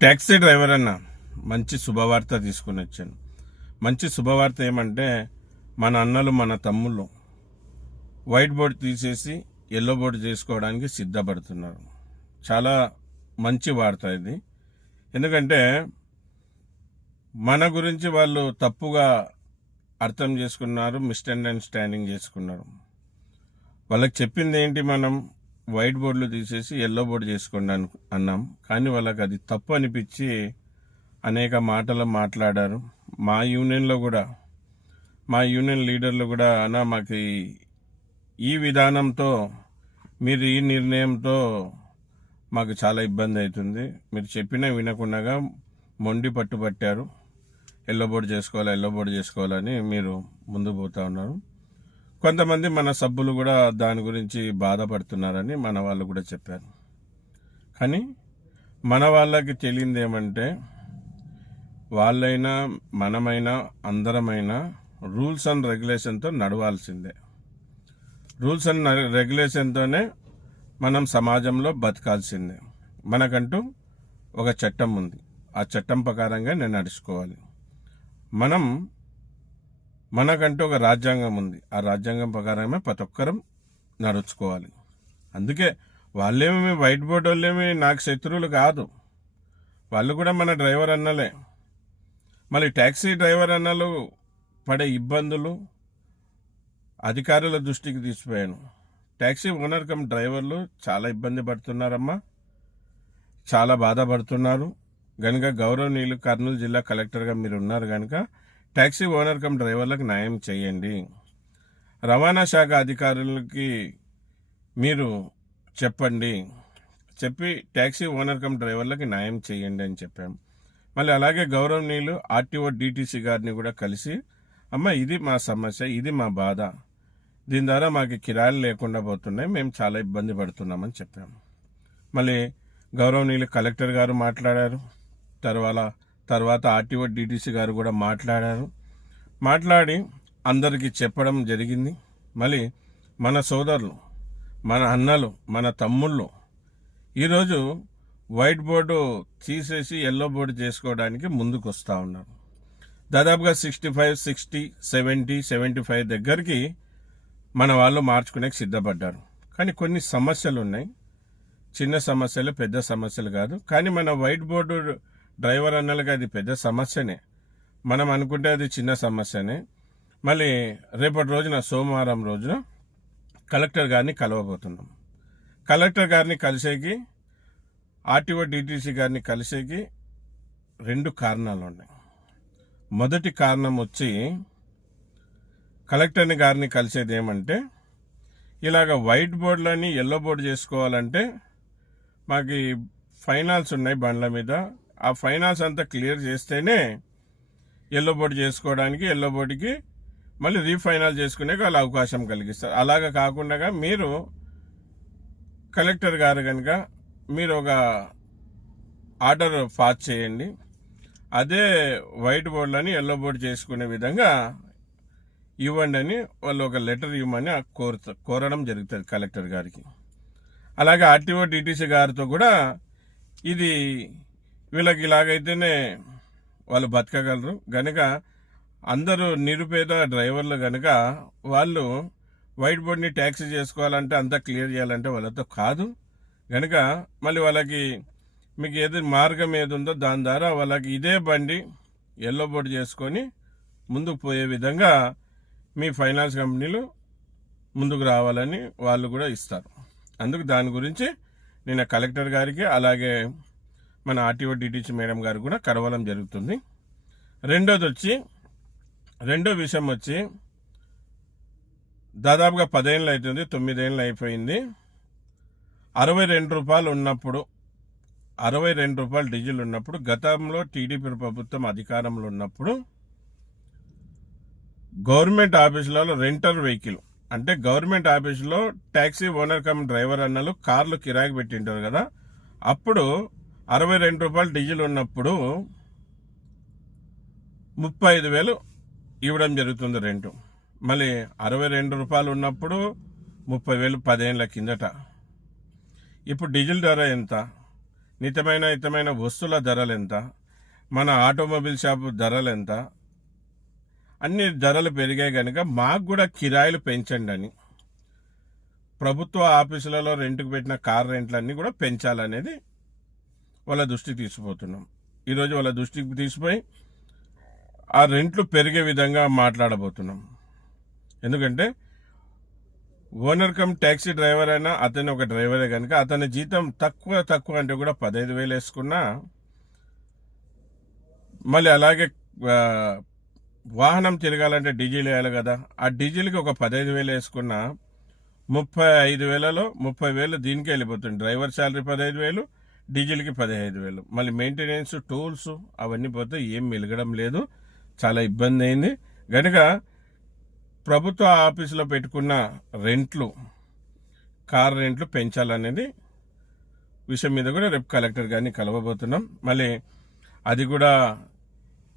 Taxi driver అన్న మంచి శుభవార్త తీసుకుని వచ్చాను. మంచి శుభవార్త ఏమంటే మన అన్నలు మన తమ్ముళ్ళు వైట్ బోర్డ్ తీసేసి ఎల్లో బోర్డు చేసుకోవడానికి సిద్ధపడుతున్నారు. చాలా మంచి వార్త ఇది. ఎందుకంటే మన గురించి వాళ్ళు తప్పుగా అర్థం చేసుకున్నారు, మిస్అండర్స్టాండింగ్ చేసుకున్నారు. వాళ్ళకి చెప్పింది ఏంటి, మనం వైట్ బోర్డులు తీసేసి ఎల్లో బోర్డు చేసుకోండి అన్నాం. కానీ వాళ్ళకి అది తప్పు అనిపించి అనేక మాటలు మాట్లాడారు. మా యూనియన్లో కూడా, మా యూనియన్ లీడర్లు కూడా, అన్నా మాకు ఈ విధానంతో, మీరు ఈ నిర్ణయంతో మాకు చాలా ఇబ్బంది అవుతుంది, మీరు చెప్పినా వినకుండా మొండి పట్టుబట్టారు, ఎల్లో బోర్డు చేసుకోవాలని మీరు ముందుకు పోతా ఉన్నారు. కొంతమంది మన సభ్యులు కూడా దాని గురించి బాధపడుతున్నారని మన వాళ్ళు కూడా చెప్పారు. కానీ మన వాళ్ళకి తెలియంది ఏమంటే, వాళ్ళైనా మనమైనా అందరమైనా రూల్స్ అండ్ రెగ్యులేషన్తో నడవాల్సిందే. రూల్స్ అండ్ రెగ్యులేషన్తోనే మనం సమాజంలో బతకాల్సిందే. మనకంటూ ఒక చట్టం ఉంది, ఆ చట్టం ప్రకారంగా నేను నడుచుకోవాలి. మనకంటూ ఒక రాజ్యాంగం ఉంది, ఆ రాజ్యాంగం ప్రకారమే ప్రతి ఒక్కరం నడుచుకోవాలి. అందుకే వాళ్ళేమి వైట్ బోర్డు వాళ్ళేమి నాకు శత్రువులు కాదు, వాళ్ళు కూడా మన డ్రైవర్ అన్నలే. మళ్ళీ ట్యాక్సీ డ్రైవర్ అన్నలు పడే ఇబ్బందులు అధికారుల దృష్టికి తీసిపోయాను. ట్యాక్సీ ఓనర్ కమ్ డ్రైవర్లు చాలా ఇబ్బంది పడుతున్నారమ్మా, చాలా బాధపడుతున్నారు. కనుక గౌరవనీయులు కర్నూలు జిల్లా కలెక్టర్గా మీరు ఉన్నారు కనుక ట్యాక్సీ ఓనర్ కమ్ డ్రైవర్లకు న్యాయం చేయండి. రవాణా శాఖ అధికారులకి మీరు చెప్పి ట్యాక్సీ ఓనర్ కమ్ డ్రైవర్లకి న్యాయం చేయండి అని చెప్పాము. మళ్ళీ అలాగే గౌరవనీయులు ఆర్టీఓ డిటిసి గారిని కూడా కలిసి, అమ్మ ఇది మా సమస్య, ఇది మా బాధ, దీని ద్వారా మాకు కిరాయిలు లేకుండా పోతున్నాయి, మేము చాలా ఇబ్బంది పడుతున్నామని చెప్పాము. మళ్ళీ గౌరవనీయులు కలెక్టర్ గారు మాట్లాడారు, తర్వాత ఆర్టీఓ డిటిసి గారు కూడా మాట్లాడి అందరికీ చెప్పడం జరిగింది. మళ్ళీ మన సోదరులు, మన అన్నలు, మన తమ్ముళ్ళు ఈరోజు వైట్ బోర్డు తీసేసి ఎల్లో బోర్డు చేసుకోవడానికి ముందుకు వస్తూ ఉన్నారు. దాదాపుగా 65, 60, 70, 75 దగ్గరికి మన వాళ్ళు మార్చుకునే సిద్ధపడ్డారు. కానీ కొన్ని సమస్యలు ఉన్నాయి, చిన్న సమస్యలు, పెద్ద సమస్యలు కాదు. కానీ మన వైట్ బోర్డు డ్రైవర్ అన్నలకి అది పెద్ద సమస్యనే, మనం అనుకుంటే అది చిన్న సమస్యనే. మళ్ళీ రేపటి రోజున, సోమవారం రోజున కలెక్టర్ గారిని కలవబోతున్నాం. కలెక్టర్ గారిని కలిసేకి, ఆర్టీఓ డిటిసి గారిని కలిసేకి 2 కారణాలు ఉన్నాయి. మొదటి కారణం వచ్చి, కలెక్టర్ గారిని కలిసేది ఏమంటే, ఇలాగ వైట్ బోర్డులని ఎల్లో బోర్డు చేసుకోవాలంటే మాకు ఫైనాన్స్ ఉన్నాయి బండ్ల మీద, ఆ ఫైనాన్స్ అంతా క్లియర్ చేస్తేనే ఎల్లో బోర్డు చేసుకోవడానికి, ఎల్లో బోర్డుకి మళ్ళీ రీఫైనాన్స్ చేసుకునే వాళ్ళు అవకాశం కలిగిస్తారు. అలాగా కాకుండా మీరు కలెక్టర్ గారు కనుక మీరు ఒక ఆర్డర్ పాస్ చేయండి, అదే వైట్ బోర్డులని ఎల్లో బోర్డు చేసుకునే విధంగా ఇవ్వండి అని వాళ్ళు ఒక లెటర్ ఇవ్వమని కోరడం జరుగుతుంది కలెక్టర్ గారికి. అలాగే ఆర్టీఓ డిటిసి గారితో కూడా, ఇది వీళ్ళకి ఇలాగైతేనే వాళ్ళు బతకగలరు గనుక, అందరూ నిరుపేద డ్రైవర్లు కనుక వాళ్ళు వైట్ బోర్డ్ని ట్యాక్సీ చేసుకోవాలంటే, అంతా క్లియర్ చేయాలంటే వాళ్ళతో కాదు కనుక, మళ్ళీ వాళ్ళకి మీకు ఏది మార్గం ఏది ఉందో దాని ద్వారా వాళ్ళకి ఇదే బండి ఎల్లో బోర్డు చేసుకొని ముందుకు పోయే విధంగా మీ ఫైనాన్స్ కంపెనీలు ముందుకు రావాలని వాళ్ళు కూడా ఇస్తారు. అందుకు దాని గురించి నేను కలెక్టర్ గారికి, అలాగే మన ఆర్టీఓ డిటిసి మేడం గారు కూడా కలవడం జరుగుతుంది. రెండో విషయం వచ్చి, దాదాపుగా 10 ఏళ్ళు అవుతుంది, 9 ఏళ్ళు అయిపోయింది. 62 రూపాయలు ఉన్నప్పుడు, 62 రూపాయలు డీజిల్ ఉన్నప్పుడు, గతంలో టీడీపీ ప్రభుత్వం అధికారంలో ఉన్నప్పుడు గవర్నమెంట్ ఆఫీసులలో రెంటర్ వెహికల్ అంటే గవర్నమెంట్ ఆఫీసులో ట్యాక్సీ ఓనర్ కమ్ డ్రైవర్ అన్నలు కార్లు కిరాయికి పెట్టింటారు కదా, అప్పుడు 62 రూపాయలు డీజిల్ ఉన్నప్పుడు 35,000 ఇవ్వడం జరుగుతుంది రెంటు. మళ్ళీ 62 రూపాయలు ఉన్నప్పుడు 30,000 10 ఏళ్ళ కిందట. ఇప్పుడు డీజిల్ ధర ఎంత? హితమైన వస్తువుల ధరలు ఎంత, మన ఆటోమొబైల్ షాపు ధరలు ఎంత, అన్ని ధరలు పెరిగాయి కనుక మాకు కూడా కిరాయిలు పెంచండి అని ప్రభుత్వ ఆఫీసులలో రెంట్కి పెట్టిన కార్ రెంట్లన్నీ కూడా పెంచాలనేది వాళ్ళ దృష్టికి తీసుకుపోతున్నాం. ఈరోజు వాళ్ళ దృష్టికి తీసిపోయి ఆ రెంట్లు పెరిగే విధంగా మాట్లాడబోతున్నాం. ఎందుకంటే ఓనర్ కమ్ ట్యాక్సీ డ్రైవర్ అయినా అతను ఒక డ్రైవరే కనుక అతని జీతం తక్కువ అంటే కూడా 15,000 వేసుకున్నా, మళ్ళీ అలాగే వాహనం తిరగాలంటే డీజిల్ వేయాలి కదా, ఆ డీజిల్కి ఒక 15,000 వేసుకున్నా 35,000లో 30,000 దీనికి వెళ్ళిపోతుంది. డ్రైవర్ శాలరీ 15,000, డీజిల్కి 15,000, మళ్ళీ మెయింటెనెన్స్, టూల్స్ అవన్నీ పోతే ఏం మిలగడం లేదు. చాలా ఇబ్బంది అయింది కనుక ప్రభుత్వ ఆఫీసులో పెట్టుకున్న రెంట్లు, కార్ రెంట్లు పెంచాలనేది విషయం మీద కూడా రేపు కలెక్టర్ గారిని కలవబోతున్నాం. మళ్ళీ అది కూడా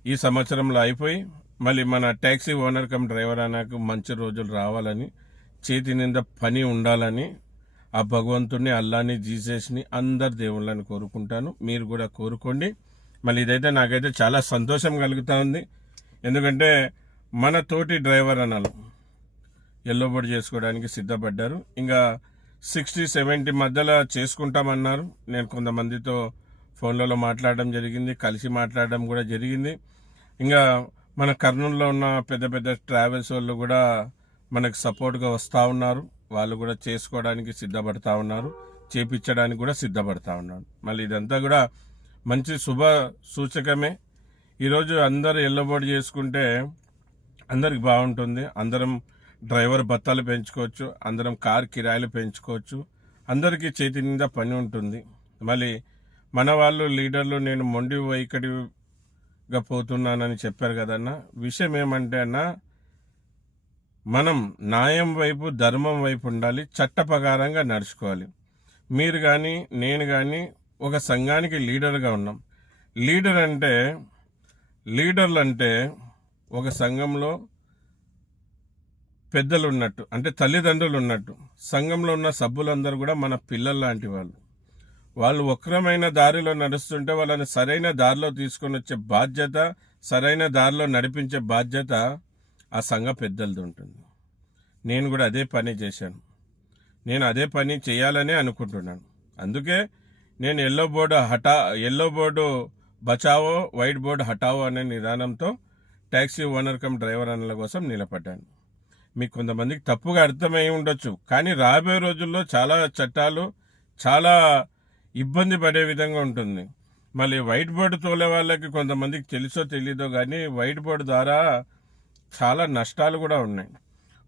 ఈ సంవత్సరంలో అయిపోయి మళ్ళీ మన ట్యాక్సీ ఓనర్ కమ్ డ్రైవర్ అన్నకు మంచి రోజులు రావాలని, చేతి నిండా పని ఉండాలని ఆ భగవంతుడిని, అల్లాని, జీసస్ని, అందరు దేవుళ్ళని కోరుకుంటాను. మీరు కూడా కోరుకోండి. మళ్ళీ ఇదైతే నాకైతే చాలా సంతోషం కలుగుతూ ఉంది. ఎందుకంటే మన తోటి డ్రైవర్ అన్నలు ఎల్లో బోర్డు చేసుకోవడానికి సిద్ధపడ్డారు. ఇంకా 60-70 మధ్యలో చేసుకుంటామన్నారు. నేను కొంతమందితో ఫోన్లలో మాట్లాడడం జరిగింది, కలిసి మాట్లాడడం కూడా జరిగింది. ఇంకా మన కర్నూలులో ఉన్న పెద్ద ట్రావెల్స్ వాళ్ళు కూడా మనకు సపోర్ట్గా వస్తూ ఉన్నారు. వాళ్ళు కూడా చేసుకోవడానికి సిద్ధపడతా ఉన్నారు, చేపించడానికి కూడా సిద్ధపడతా ఉన్నారు. మళ్ళీ ఇదంతా కూడా మంచి శుభ సూచకమే. ఈరోజు అందరూ ఎల్లో బోర్డు చేసుకుంటే అందరికి బాగుంటుంది. అందరం డ్రైవర్ భత్తాలు పెంచుకోవచ్చు, అందరం కార్ కిరాయిలు పెంచుకోవచ్చు, అందరికీ చేతి నిండా పని ఉంటుంది. మళ్ళీ మన వాళ్ళు లీడర్లు నేను మొండి వైఖరిగా పోతున్నానని చెప్పారు కదన్న. విషయం ఏమంటే అన్న, మనం న్యాయం వైపు, ధర్మం వైపు ఉండాలి, చట్ట ప్రకారంగా నడుచుకోవాలి. మీరు కానీ నేను కానీ ఒక సంఘానికి లీడర్గా ఉన్నాం. లీడర్లు అంటే ఒక సంఘంలో పెద్దలు ఉన్నట్టు, అంటే తల్లిదండ్రులు ఉన్నట్టు. సంఘంలో ఉన్న సభ్యులందరూ కూడా మన పిల్లలు లాంటి వాళ్ళు. వాళ్ళు వక్రమైన దారిలో నడుస్తుంటే వాళ్ళని సరైన దారిలో తీసుకొని వచ్చే బాధ్యత, సరైన దారిలో నడిపించే బాధ్యత ఆ సంఘ పెద్దలది ఉంటుంది. నేను కూడా అదే పని చేశాను. నేను అదే పని చేయాలనే అనుకుంటున్నాను. అందుకే నేను ఎల్లో బోర్డు బచావో, వైట్ బోర్డు హటావో అనే నిదానంతో ట్యాక్సీ ఓనర్ కమ్ డ్రైవర్ అన్నల కోసం నిలబడ్డాను. మీకు కొంతమందికి తప్పుగా అర్థమై ఉండొచ్చు, కానీ రాబోయే రోజుల్లో చాలా చట్టాలు చాలా ఇబ్బంది పడే విధంగా ఉంటుంది. మళ్ళీ వైట్ బోర్డు తోలే వాళ్ళకి కొంతమందికి తెలుసో తెలీదో కానీ వైట్ బోర్డు ద్వారా చాలా నష్టాలు కూడా ఉన్నాయి.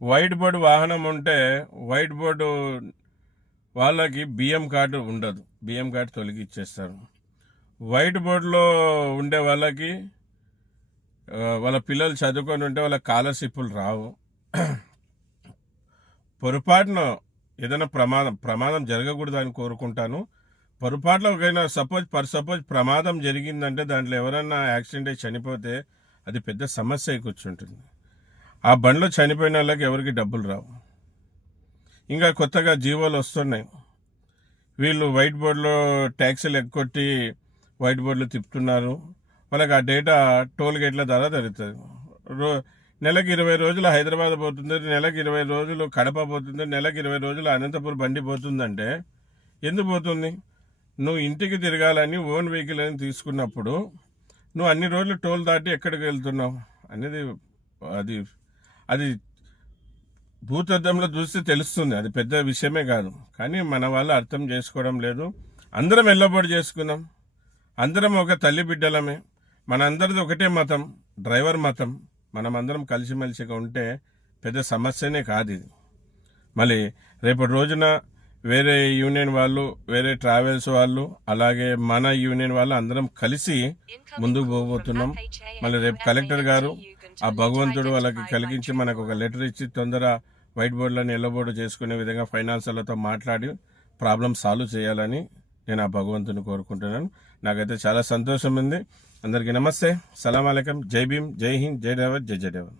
వైట్ బోర్డు వాహనం ఉంటే వైట్ బోర్డు వాళ్ళకి బియ్యం కార్డు ఉండదు, బియ్యం కార్డు తొలగిచ్చేస్తారు. వైట్ బోర్డులో ఉండే వాళ్ళకి వాళ్ళ పిల్లలు చదువుకొని ఉంటే వాళ్ళ స్కాలర్షిప్లు రావు. పొరపాటున ఏదైనా ప్రమాదం జరగకూడదు అని కోరుకుంటాను. పొరపాటులో ఒకైనా సపోజ్ ప్రమాదం జరిగిందంటే దాంట్లో ఎవరైనా యాక్సిడెంట్ అయి చనిపోతే అది పెద్ద సమస్య అయి కూర్చుంటుంది. ఆ బండిలో చనిపోయిన వాళ్ళకి ఎవరికి డబ్బులు రావు. ఇంకా కొత్తగా జీవోలు వస్తున్నాయి. వీళ్ళు వైట్ బోర్డులో ట్యాక్సీలు ఎక్కొట్టి వైట్ బోర్డులు తిప్పుతున్నారు. వాళ్ళకి ఆ డేటా టోల్ గేట్ల ద్వారా జరుగుతుంది. నెలకు 20 రోజులు హైదరాబాద్ పోతుంది, నెలకు 20 రోజులు కడప పోతుంది, నెలకు 20 రోజులు అనంతపురం బండి పోతుందంటే ఎందుకు పోతుంది? నువ్వు ఇంటికి తిరగాలని ఓన్ వెహికల్ అని తీసుకున్నప్పుడు నువ్వు అన్ని రోజులు టోల్ దాటి ఎక్కడికి వెళ్తున్నావు అనేది అది భూతద్దంలో చూస్తే తెలుస్తుంది. అది పెద్ద విషయమే కాదు, కానీ మన వాళ్ళు అర్థం చేసుకోవడం లేదు. అందరం ఎల్లబడి చేసుకుందాం, అందరం ఒక తల్లి బిడ్డలమే, మనందరిది ఒకటే మతం, డ్రైవర్ మతం. మనమందరం కలిసిమెలిసిగా ఉంటే పెద్ద సమస్యనే కాదు ఇది. మళ్ళీ రేపటి రోజున వేరే యూనియన్ వాళ్ళు, వేరే ట్రావెల్స్ వాళ్ళు, అలాగే మన యూనియన్ వాళ్ళు అందరం కలిసి ముందుకు పోబోతున్నాం. మళ్ళీ రేపు కలెక్టర్ గారు ఆ భగవంతుడు వాళ్ళకి కలిగించి మనకు ఒక లెటర్ ఇచ్చి తొందర వైట్ బోర్డులను ఎల్లో బోర్డు చేసుకునే విధంగా ఫైనాన్షియర్లతో మాట్లాడి ప్రాబ్లం సాల్వ్ చేయాలని నేను ఆ భగవంతుని కోరుకుంటున్నాను. నాకైతే చాలా సంతోషం ఉంది. అందరికీ నమస్తే, సలాం అలైకుం, జై భీమ్, జై హింద్, జై డ్రైవర్, జై జై డ్రైవర్.